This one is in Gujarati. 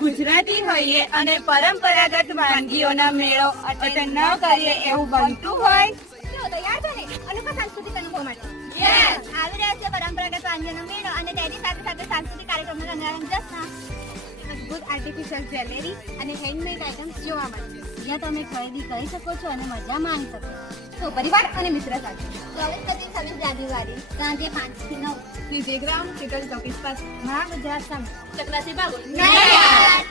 ગુજરાતી હોઈએ અને પરંપરાગત વાનગીઓના મેળો અટેન્ડ ન કરીએ એવું બનતું હોય તૈયાર છો ને અનુભવ સાંસ્કૃતિક અનુભવ માટે આવી રહ્યા છે પરંપરાગત વાનગીઓનો મેળો અને તેની સાથે સાથે સાંસ્કૃતિક કાર્યક્રમો રંગારંગ જશના અદ્ભુત આર્ટિફિશિયલ જ્વેલરી અને હેન્ડમેડ આઇટમ્સ જોવા મળશે જ્યાં તમે ખરીદી કરી શકો છો અને મજા માણી શકો છો પરિવાર અને મિત્ર સાથે 24-26 જાન્યુઆરી સાંજે 5 થી 9 સીજે ગ્રાઉન્ડ શીતલ ચોકીસ પાસે મહાબજાર સામે ચક્રાસી બાગોલ નડિયાદ